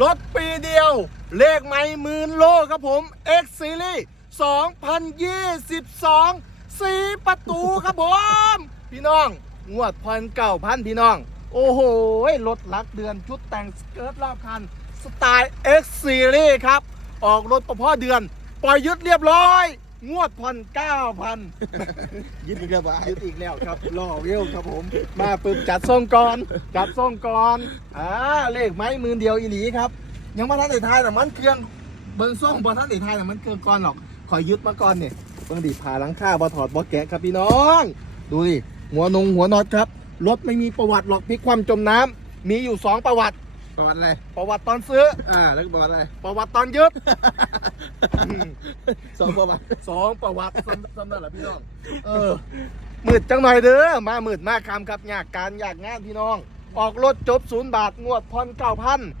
รถปีเดียว เลขไม่หมื่นโลครับผม X Series 2022 สีประตูครับผม พี่น้อง งวดพันเก่าพันพี่น้อง โอ้โห รถลักเดือนชุดแต่งสเกิร์ตรอบคัน สไตล์ X Series ครับ ออกรถประพ่อเดือน ปล่อยยึดเรียบร้อย งวดพันเก้าพันยึดอีกแล้วบ่ยึดอีกแล้วครับล่อเวลครับผม มาปึ๊บจัดส่งก่อนจัดส่งก่อนอ่าเลขไม้มือเดียวอีหลีครับ ยังมาท่านไดทายแต่มันเครื่องเบิ้งส่งบอท่านไดทายแต่มันเครื่องก่อนหรอกคอยยึดมาก่อนเนี่ยเบิ้งดิผ่าหลังคาบอถอดบอแกะครับพี่น้อง ดูดิหัวนงหัวน็อตครับรถไม่มีประวัติหรอกพลิกความจมน้ำมีอยู่สองประวัติประวัติอะไรประวัติตอนซื้ออ่าแล้วก็ประวัติอะไรประวัติตอนยึด สองประวัติสองประวัติสำสำนั่นแหละพี่น้อง เออมืดจังหน่อยเด้อมามืดมากคำครับอยากการอยากงานพี่น้อง ออกรถจบศูนย์บาทงวดพรเก้าพัน